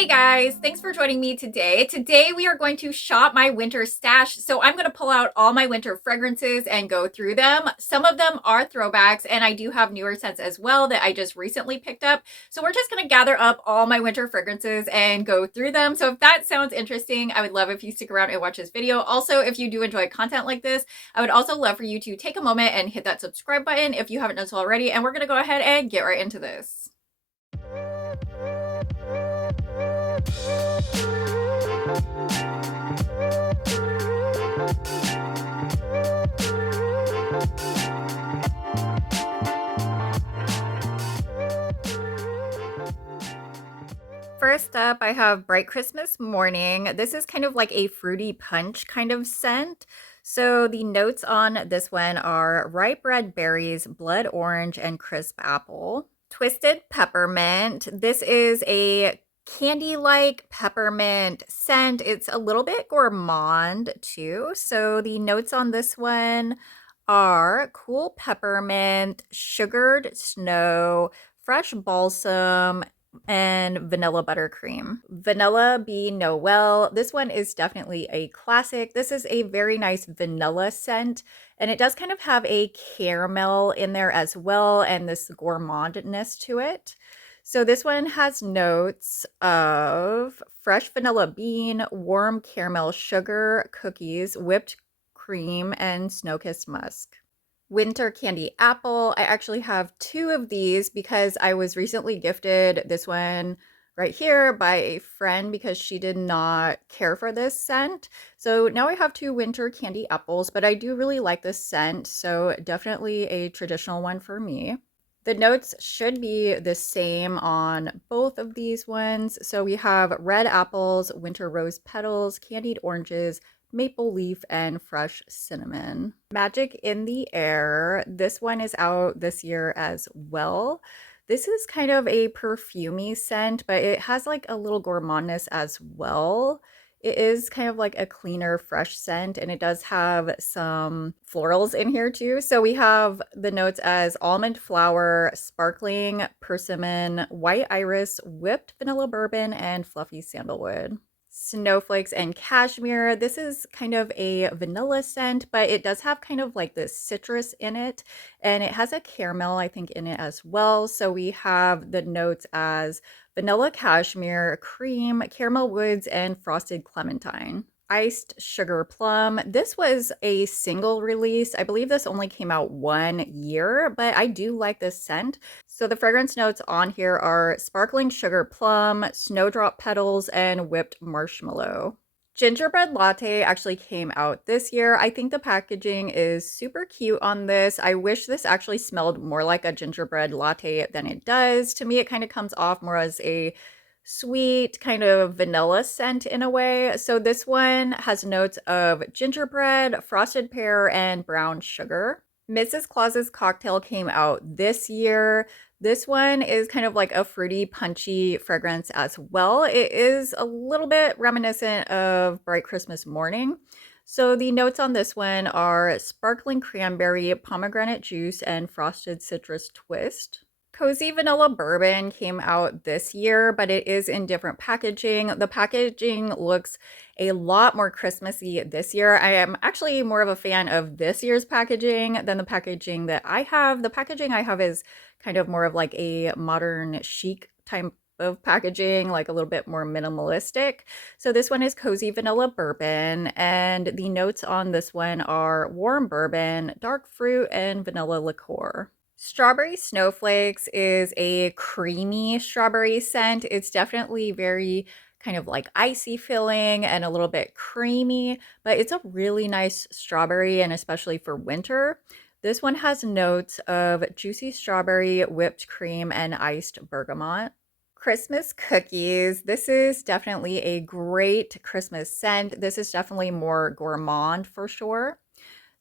Hey guys, thanks for joining me today. Today we are going to shop my winter stash. So I'm going to pull out all my winter fragrances and go through them. Some of them are throwbacks and I do have newer scents as well that I just recently picked up. So we're just going to gather up all my winter fragrances and go through them. So if that sounds interesting, I would love if you stick around and watch this video. Also, if you do enjoy content like this, I would also love for you to take a moment and hit that subscribe button if you haven't done so already. And we're going to go ahead and get right into this. First up, I have Bright Christmas Morning. This is kind of like a fruity punch kind of scent. So the notes on this one are ripe red berries, blood orange, and crisp apple. Twisted Peppermint. This is a candy-like peppermint scent. It's a little bit gourmand too. So the notes on this one are cool peppermint, sugared snow, fresh balsam, and vanilla buttercream. Vanilla Bee Noel. This one is definitely a classic. This is a very nice vanilla scent, and it does kind of have a caramel in there as well, and this gourmandness to it. So this one has notes of fresh vanilla bean, warm caramel sugar, cookies, whipped cream, and snow-kissed musk. Winter Candy Apple. I actually have two of these because I was recently gifted this one right here by a friend because she did not care for this scent. So now I have two Winter Candy Apples, but I do really like this scent, so definitely a traditional one for me. The notes should be the same on both of these ones. So we have red apples, winter rose petals, candied oranges, maple leaf, and fresh cinnamon. Magic in the Air. This one is out this year as well. This is kind of a perfumey scent, but it has like a little gourmandness as well. It is kind of like a cleaner, fresh scent, and it does have some florals in here too. So we have the notes as almond flower, sparkling persimmon, white iris, whipped vanilla bourbon, and fluffy sandalwood. Snowflakes and Cashmere. This is kind of a vanilla scent, but it does have kind of like this citrus in it, and it has a caramel, I think, in it as well. So we have the notes as vanilla cashmere, cream, caramel woods, and frosted clementine. Iced Sugar Plum. This was a single release. I believe this only came out 1 year, but I do like this scent. So the fragrance notes on here are sparkling sugar plum, snowdrop petals, and whipped marshmallow. Gingerbread Latte actually came out this year. I think the packaging is super cute on this. I wish this actually smelled more like a gingerbread latte than it does. To me, it kind of comes off more as a sweet kind of vanilla scent in a way. So this one has notes of gingerbread, frosted pear, and brown sugar. Mrs. Claus's Cocktail came out this year. This one is kind of like a fruity, punchy fragrance as well. It is a little bit reminiscent of Bright Christmas Morning. So the notes on this one are sparkling cranberry, pomegranate juice, and frosted citrus twist. Cozy Vanilla Bourbon came out this year, but it is in different packaging. The packaging looks a lot more Christmassy this year. I am actually more of a fan of this year's packaging than the packaging that I have. The packaging I have is kind of more of like a modern chic type of packaging, like a little bit more minimalistic. So this one is Cozy Vanilla Bourbon, and the notes on this one are warm bourbon, dark fruit, and vanilla liqueur. Strawberry Snowflakes is a creamy strawberry scent. It's definitely very kind of like icy feeling and a little bit creamy, but it's a really nice strawberry, and especially for winter. This one has notes of juicy strawberry, whipped cream, and iced bergamot. Christmas Cookies. This is definitely a great Christmas scent. This is definitely more gourmand for sure.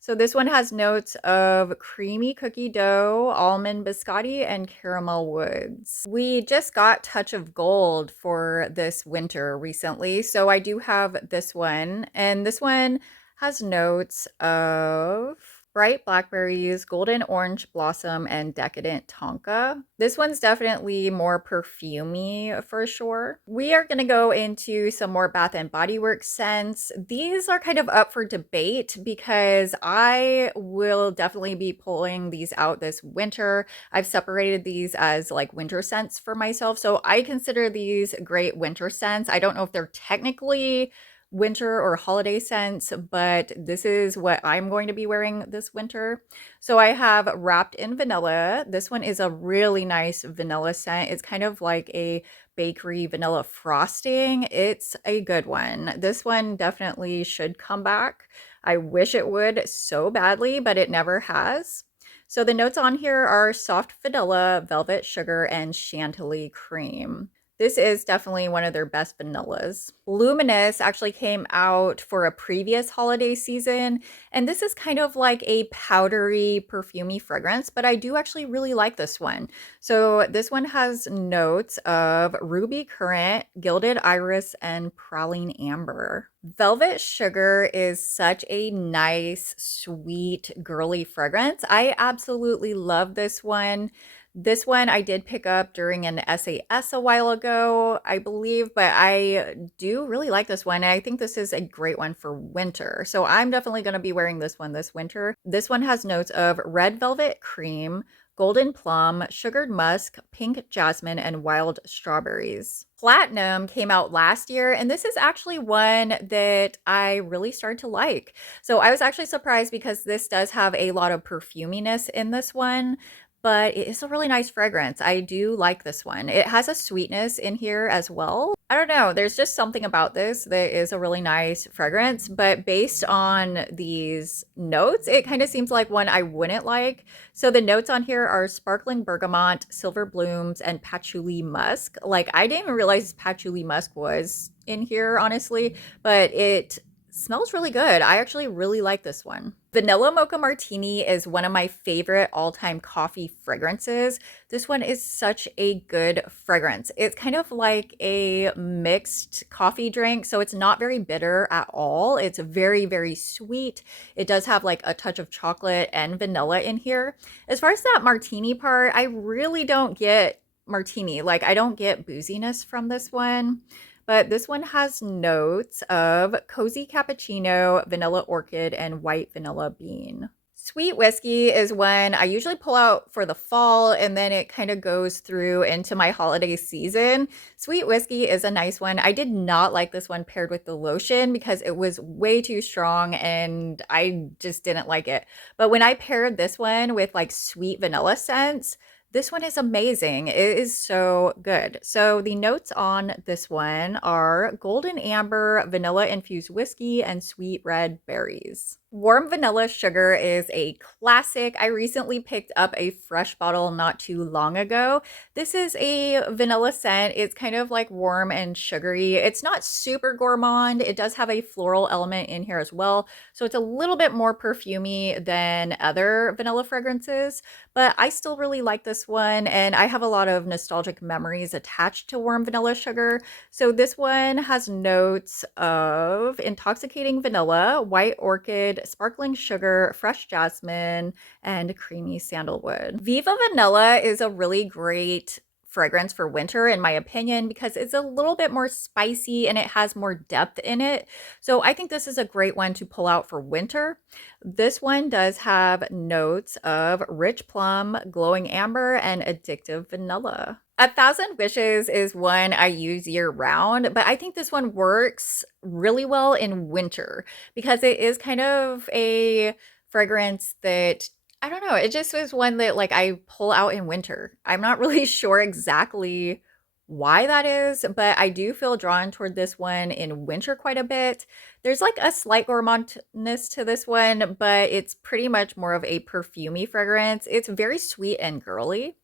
So this one has notes of creamy cookie dough, almond biscotti, and caramel woods. We just got Touch of Gold for this winter recently, so I do have this one. And this one has notes of Bright blackberries, golden orange blossom, and decadent tonka. This one's definitely more perfumey for sure. We are going to go into some more Bath and Body Works scents. These are kind of up for debate because I will definitely be pulling these out this winter. I've separated these as like winter scents for myself. So I consider these great winter scents. I don't know if they're technically winter or holiday scents, but this is what I'm going to be wearing this winter. So I have Wrapped in Vanilla. This one is a really nice vanilla scent. It's kind of like a bakery vanilla frosting. It's a good one. This one definitely should come back. I wish it would so badly, but it never has. So the notes on here are soft vanilla, velvet sugar, and chantilly cream. This is definitely one of their best vanillas. Luminous actually came out for a previous holiday season, and this is kind of like a powdery, perfumey fragrance, but I do actually really like this one. So this one has notes of ruby currant, gilded iris, and praline amber. Velvet Sugar is such a nice, sweet, girly fragrance. I absolutely love this one. This one I did pick up during an SAS a while ago, I believe, but I do really like this one. And I think this is a great one for winter. So I'm definitely going to be wearing this one this winter. This one has notes of red velvet cream, golden plum, sugared musk, pink jasmine, and wild strawberries. Platinum came out last year, and this is actually one that I really started to like. So I was actually surprised because this does have a lot of perfuminess in this one, but it is a really nice fragrance. I do like this one. It has a sweetness in here as well. I don't know, there's just something about this that is a really nice fragrance, but based on these notes, it kind of seems like one I wouldn't like. So the notes on here are sparkling bergamot, silver blooms, and patchouli musk. Like, I didn't even realize patchouli musk was in here, honestly, but it smells really good. I actually really like this one. Vanilla Mocha Martini is one of my favorite all-time coffee fragrances. This one is such a good fragrance. It's kind of like a mixed coffee drink, so it's not very bitter at all. It's very, very sweet. It does have like a touch of chocolate and vanilla in here. As far as that martini part, I really don't get martini. Like, I don't get booziness from this one. But this one has notes of cozy cappuccino, vanilla orchid, and white vanilla bean. Sweet whiskey is one I usually pull out for the fall, and then it kind of goes through into my holiday season. Sweet whiskey is a nice one. I did not like this one paired with the lotion because it was way too strong and I just didn't like it. But when I paired this one with like sweet vanilla scents, this one is amazing. It is so good. So the notes on this one are golden amber, vanilla infused whiskey, and sweet red berries. Warm vanilla sugar is a classic. I recently picked up a fresh bottle not too long ago. This is a vanilla scent. It's kind of like warm and sugary. It's not super gourmand. It does have a floral element in here as well. So it's a little bit more perfumey than other vanilla fragrances, but I still really like this one, and I have a lot of nostalgic memories attached to warm vanilla sugar. So this one has notes of intoxicating vanilla, white orchid, sparkling sugar, fresh jasmine, and creamy sandalwood. Viva Vanilla is a really great fragrance for winter in my opinion because it's a little bit more spicy and it has more depth in it. So I think this is a great one to pull out for winter. This one does have notes of rich plum, glowing amber, and addictive vanilla. A Thousand Wishes is one I use year round, but I think this one works really well in winter because it is kind of a fragrance that I don't know. It just was one that like I pull out in winter. I'm not really sure exactly why that is, but I do feel drawn toward this one in winter quite a bit. There's like a slight gourmandness to this one, but it's pretty much more of a perfumey fragrance. It's very sweet and girly.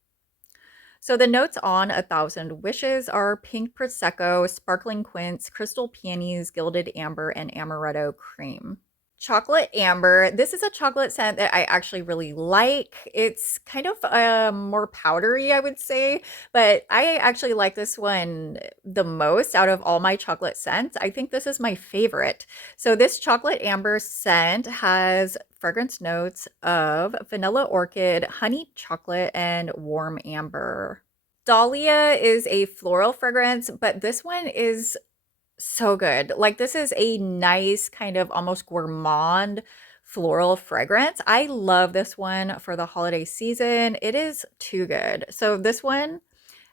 So the notes on A Thousand Wishes are pink prosecco, sparkling quince, crystal peonies, gilded amber, and amaretto cream. Chocolate Amber. This is a chocolate scent that I actually really like. It's kind of more powdery, I would say, but I actually like this one the most out of all my chocolate scents. I think this is my favorite. So this Chocolate Amber scent has fragrance notes of vanilla orchid, honey chocolate, and warm amber. Dahlia is a floral fragrance, but this one is so good. Like, this is a nice kind of almost gourmand floral fragrance. I love this one for the holiday season. It is too good. So this one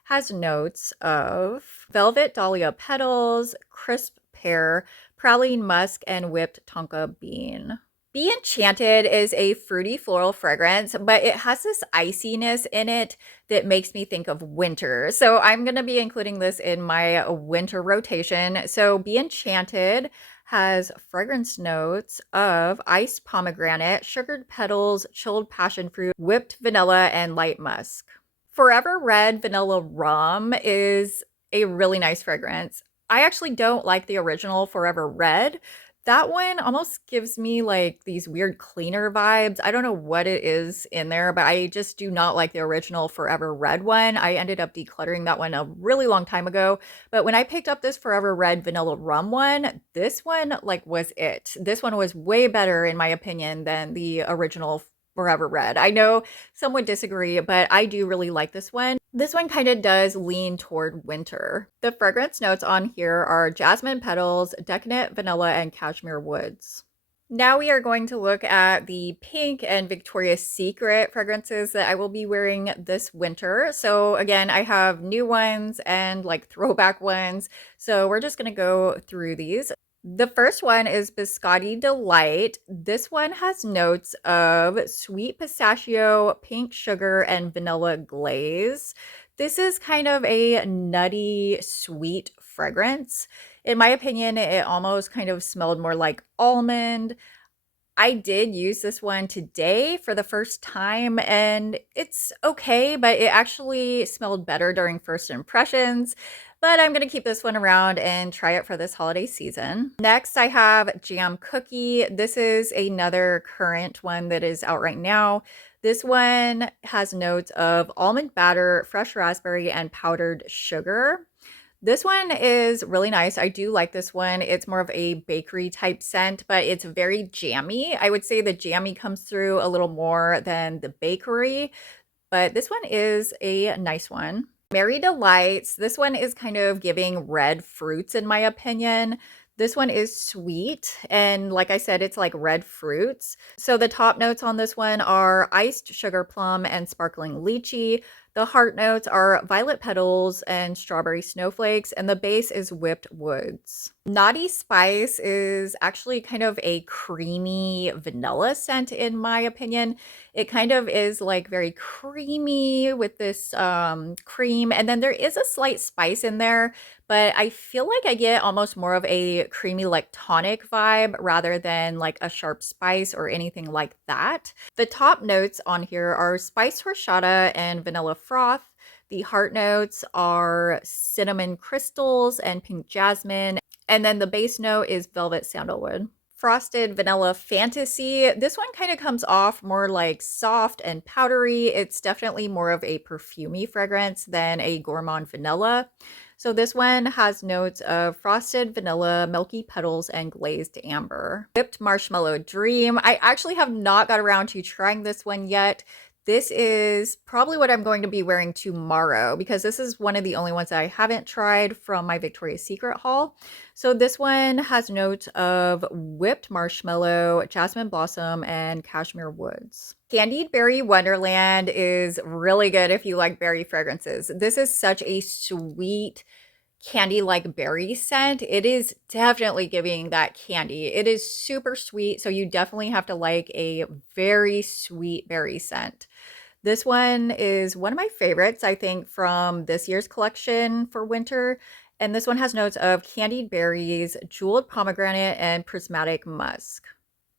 has notes of velvet dahlia petals, crisp pear, praline musk, and whipped tonka bean. Be Enchanted is a fruity floral fragrance, but it has this iciness in it that makes me think of winter. So I'm going to be including this in my winter rotation. So Be Enchanted has fragrance notes of iced pomegranate, sugared petals, chilled passion fruit, whipped vanilla, and light musk. Forever Red Vanilla Rum is a really nice fragrance. I actually don't like the original Forever Red. That one almost gives me like these weird cleaner vibes. I don't know what it is in there, but I just do not like the original Forever Red one. I ended up decluttering that one a really long time ago. But when I picked up this Forever Red Vanilla Rum one, this one like was it. This one was way better in my opinion than the original Forever Red. I know some would disagree, but I do really like this one. This one kind of does lean toward winter. The fragrance notes on here are jasmine petals, decadent vanilla, and cashmere woods. Now we are going to look at the pink and Victoria's Secret fragrances that I will be wearing this winter. So again, I have new ones and like throwback ones. So we're just going to go through these. The first one is Biscotti Delight. This one has notes of sweet pistachio, pink sugar, and vanilla glaze. This is kind of a nutty, sweet fragrance. In my opinion, it almost kind of smelled more like almond. I did use this one today for the first time and it's okay, but it actually smelled better during first impressions. But I'm going to keep this one around and try it for this holiday season. Next, I have Jam Cookie. This is another current one that is out right now. This one has notes of almond batter, fresh raspberry, and powdered sugar. This one is really nice. I do like this one. It's more of a bakery type scent, but it's very jammy. I would say the jammy comes through a little more than the bakery, but this one is a nice one. Merry Delights. This one is kind of giving red fruits in my opinion. This one is sweet, and like I said, it's like red fruits. So the top notes on this one are iced sugar plum and sparkling lychee. The heart notes are violet petals and strawberry snowflakes, and the base is whipped woods. Naughty Spice is actually kind of a creamy vanilla scent in my opinion. It kind of is like very creamy with this cream, and then there is a slight spice in there, but I feel like I get almost more of a creamy like tonic vibe rather than like a sharp spice or anything like that. The top notes on here are spiced horchata and vanilla froth. The heart notes are cinnamon crystals and pink jasmine. And then the base note is velvet sandalwood. Frosted Vanilla Fantasy. This one kind of comes off more like soft and powdery. It's definitely more of a perfumey fragrance than a gourmand vanilla. So this one has notes of frosted vanilla, milky petals, and glazed amber. Whipped Marshmallow Dream. I actually have not got around to trying this one yet. This is probably what I'm going to be wearing tomorrow because this is one of the only ones that I haven't tried from my Victoria's Secret haul. So this one has notes of whipped marshmallow, jasmine blossom, and cashmere woods. Candied Berry Wonderland is really good if you like berry fragrances. This is such a sweet candy-like berry scent. It is definitely giving that candy. It is super sweet, so you definitely have to like a very sweet berry scent. This one is one of my favorites, I think, from this year's collection for winter. And this one has notes of candied berries, jeweled pomegranate, and prismatic musk.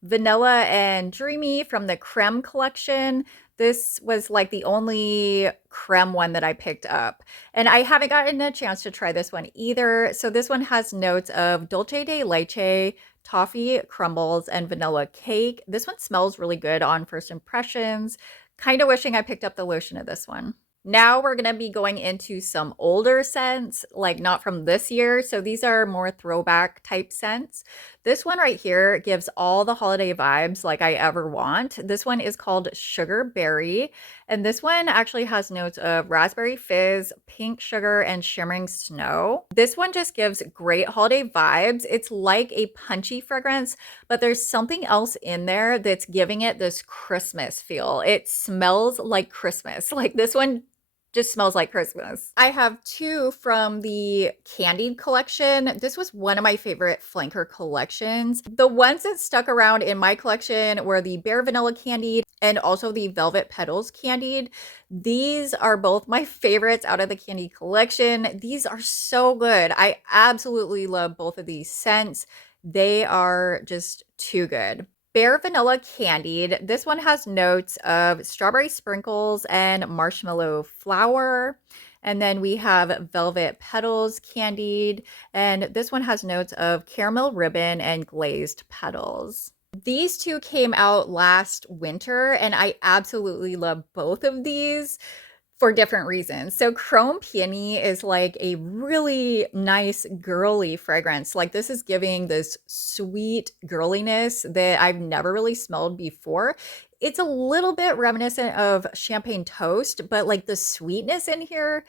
Vanilla and Dreamy from the Creme collection. This was like the only creme one that I picked up. And I haven't gotten a chance to try this one either. So this one has notes of dulce de leche, toffee crumbles, and vanilla cake. This one smells really good on first impressions. Kind of wishing I picked up the lotion of this one. Now we're going to be going into some older scents, like not from this year. So these are more throwback type scents. This one right here gives all the holiday vibes like I ever want. This one is called Sugar Berry. And this one actually has notes of raspberry fizz, pink sugar, and shimmering snow. This one just gives great holiday vibes. It's like a punchy fragrance, but there's something else in there that's giving it this Christmas feel. It smells like Christmas. Like this one just smells like Christmas. I have two from the Candied collection. This was one of my favorite flanker collections. The ones that stuck around in my collection were the Bare Vanilla Candied and also the Velvet Petals Candied. These are both my favorites out of the Candied collection. These are so good. I absolutely love both of these scents. They are just too good. Bare Vanilla Candied. This one has notes of strawberry sprinkles and marshmallow flour. And then we have Velvet Petals Candied. And this one has notes of caramel ribbon and glazed petals. These two came out last winter, and I absolutely love both of these for different reasons. So Chrome Peony is like a really nice girly fragrance. Like this is giving this sweet girliness that I've never really smelled before. It's a little bit reminiscent of champagne toast, but like the sweetness in here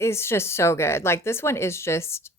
is just so good. Like this one is just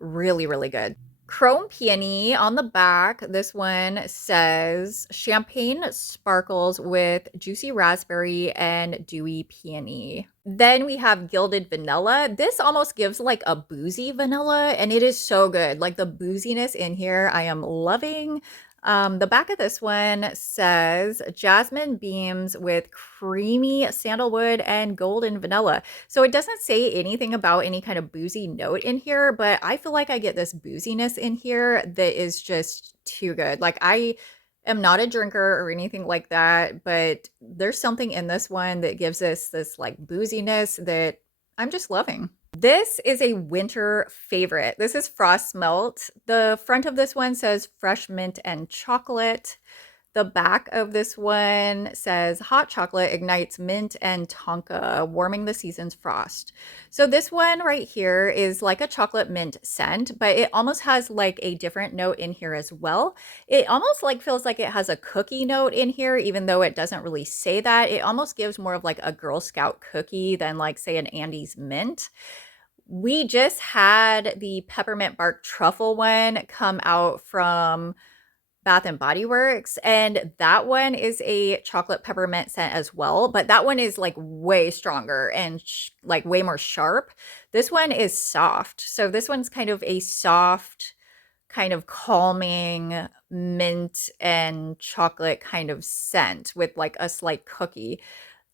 really, really good. Chrome Peony on the back, this one says champagne sparkles with juicy raspberry and dewy peony. Then we have Gilded Vanilla. This almost gives like a boozy vanilla, and it is so good. Like the booziness in here, I am loving. The back of this one says jasmine beams with creamy sandalwood and golden vanilla. So it doesn't say anything about any kind of boozy note in here, but I feel like I get this booziness in here that is just too good. Like I am not a drinker or anything like that, but there's something in this one that gives us this like booziness that I'm just loving. This is a winter favorite. This is Frost Melt. The front of this one says fresh mint and chocolate. The back of this one says hot chocolate ignites mint and tonka, warming the season's frost. So this one right here is like a chocolate mint scent, but it almost has like a different note in here as well. It almost like feels like it has a cookie note in here, even though it doesn't really say that. It almost gives more of like a Girl Scout cookie than like say an Andes mint. We just had the peppermint bark truffle one come out from Bath and Body Works, and that one is a chocolate peppermint scent as well, but that one is like way stronger and like way more sharp. This one is soft. So this one's kind of a soft, kind of calming mint and chocolate kind of scent with like a slight cookie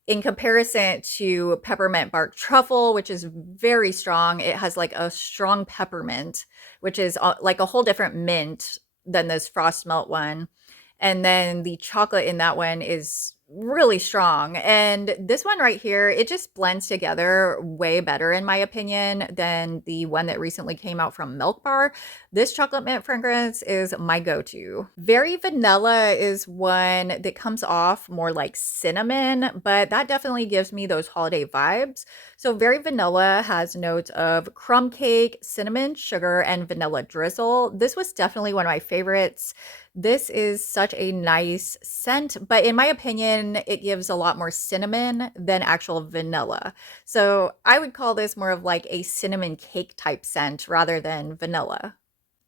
in comparison to peppermint bark truffle, which is very strong. It has like a strong peppermint, which is like a whole different mint than this frost melt one. And then the chocolate in that one is really strong. And this one right here, it just blends together way better, in my opinion, than the one that recently came out from Milk Bar. This chocolate mint fragrance is my go-to. Very Vanilla is one that comes off more like cinnamon, but that definitely gives me those holiday vibes. So Very Vanilla has notes of crumb cake, cinnamon, sugar, and vanilla drizzle. This was definitely one of my favorites. This is such a nice scent, but in my opinion, it gives a lot more cinnamon than actual vanilla. So I would call this more of like a cinnamon cake type scent rather than vanilla.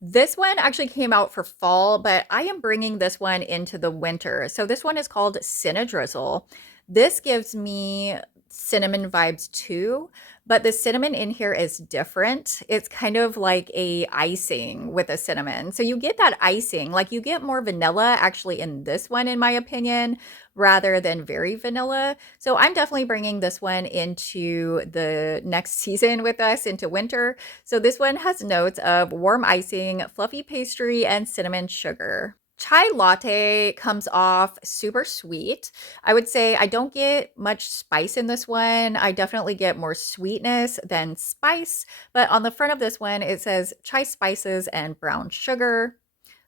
This one actually came out for fall, but I am bringing this one into the winter. So this one is called Cinnadrizzle. This gives me cinnamon vibes too, but the cinnamon in here is different. It's kind of like a icing with a cinnamon. So you get that icing, like you get more vanilla actually in this one, in my opinion, rather than very vanilla. So I'm definitely bringing this one into the next season with us, into winter. So this one has notes of warm icing, fluffy pastry, and cinnamon sugar. Chai latte comes off super sweet. I would say I don't get much spice in this one. I definitely get more sweetness than spice, but on the front of this one, it says chai spices and brown sugar.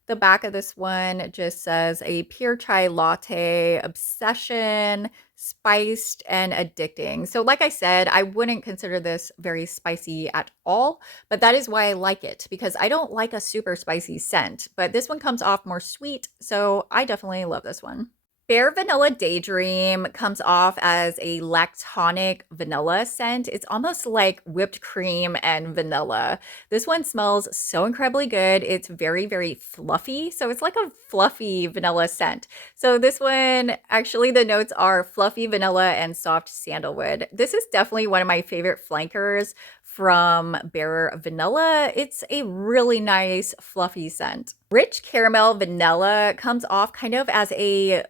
The back of this one just says a pure chai latte obsession, spiced and addicting. So, like I said, I wouldn't consider this very spicy at all, but that is why I like it because I don't like a super spicy scent. But this one comes off more sweet, so I definitely love this one. Bare Vanilla Daydream comes off as a lactonic vanilla scent. It's almost like whipped cream and vanilla. This one smells so incredibly good. It's very, very fluffy. So it's like a fluffy vanilla scent. So this one, actually, the notes are fluffy vanilla and soft sandalwood. This is definitely one of my favorite flankers from Bare Vanilla. It's a really nice fluffy scent. Rich caramel vanilla comes off kind of as a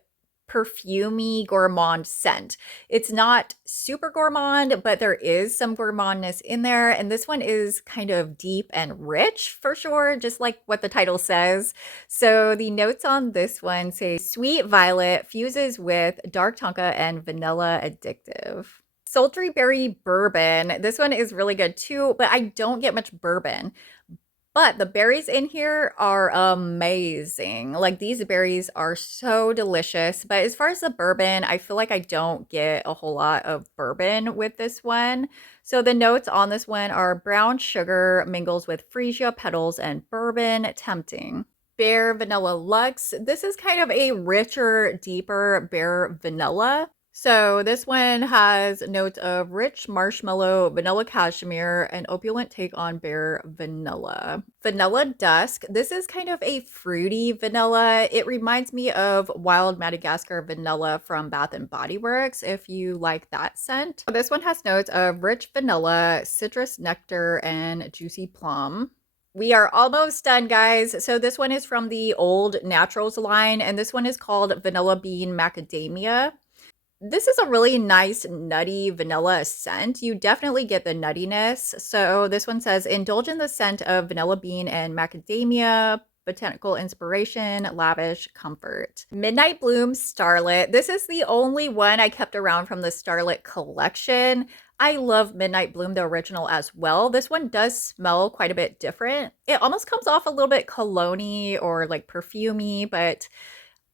perfumey gourmand scent. It's not super gourmand, but there is some gourmandness in there. And this one is kind of deep and rich for sure, just like what the title says. So the notes on this one say sweet violet fuses with dark tonka and vanilla addictive. Sultry berry bourbon. This one is really good too, but I don't get much bourbon. But the berries in here are amazing. Like these berries are so delicious. But as far as the bourbon, I feel like I don't get a whole lot of bourbon with this one. So the notes on this one are brown sugar mingles with freesia petals and bourbon, tempting. Bare Vanilla Luxe. This is kind of a richer, deeper bare vanilla. So this one has notes of rich marshmallow, vanilla cashmere, and opulent take on bare vanilla. Vanilla Dusk. This is kind of a fruity vanilla. It reminds me of Wild Madagascar vanilla from Bath and Body Works, if you like that scent. This one has notes of rich vanilla, citrus nectar, and juicy plum. We are almost done, guys. So this one is from the Old Naturals line, and this one is called Vanilla Bean Macadamia. This is a really nice nutty vanilla scent. You definitely get the nuttiness. So this one says, indulge in the scent of vanilla bean and macadamia, botanical inspiration, lavish comfort. Midnight Bloom Starlet. This is the only one I kept around from the Starlet collection. I love Midnight Bloom, the original as well. This one does smell quite a bit different. It almost comes off a little bit cologne-y or like perfumey, but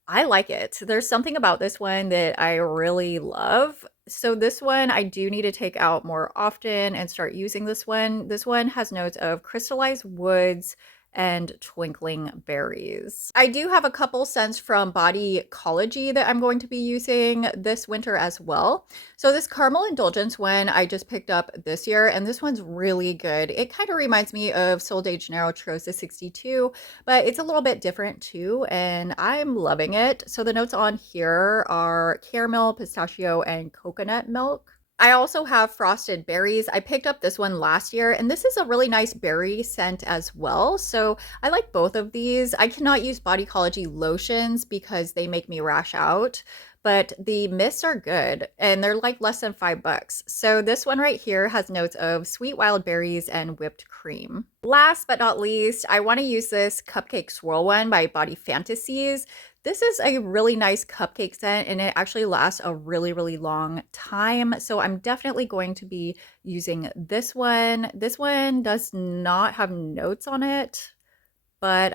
I like it. There's something about this one that I really love. So this one I do need to take out more often and start using this one. This one has notes of crystallized woods and twinkling berries. I do have a couple scents from Bodycology that I'm going to be using this winter as well. So this Caramel Indulgence one I just picked up this year, and this one's really good. It kind of reminds me of Sol de Janeiro Trosa 62, but it's a little bit different too, and I'm loving it. So the notes on here are caramel, pistachio, and coconut milk. I also have Frosted Berries. I picked up this one last year, and this is a really nice berry scent as well. So I like both of these. I cannot use Bodycology lotions because they make me rash out, but the mists are good, and they're like less than $5. So this one right here has notes of sweet wild berries and whipped cream. Last but not least, I want to use this Cupcake Swirl one by Body Fantasies. This is a really nice cupcake scent, and it actually lasts a really, really long time. So I'm definitely going to be using this one. This one does not have notes on it, but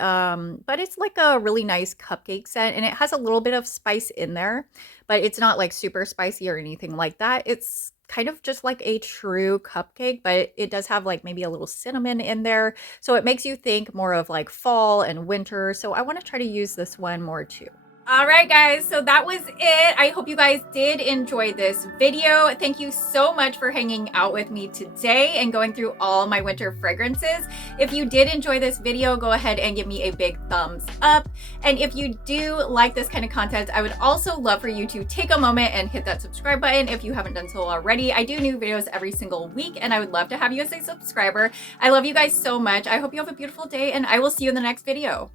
it's like a really nice cupcake scent, and it has a little bit of spice in there, but it's not like super spicy or anything like that. It's kind of just like a true cupcake, but it does have like maybe a little cinnamon in there. So it makes you think more of like fall and winter. So I want to try to use this one more too. All right, guys, so that was it. I hope you guys did enjoy this video. Thank you so much for hanging out with me today and going through all my winter fragrances. If you did enjoy this video, go ahead and give me a big thumbs up. And if you do like this kind of content, I would also love for you to take a moment and hit that subscribe button if you haven't done so already. I do new videos every single week, and I would love to have you as a subscriber. I love you guys so much. I hope you have a beautiful day, and I will see you in the next video.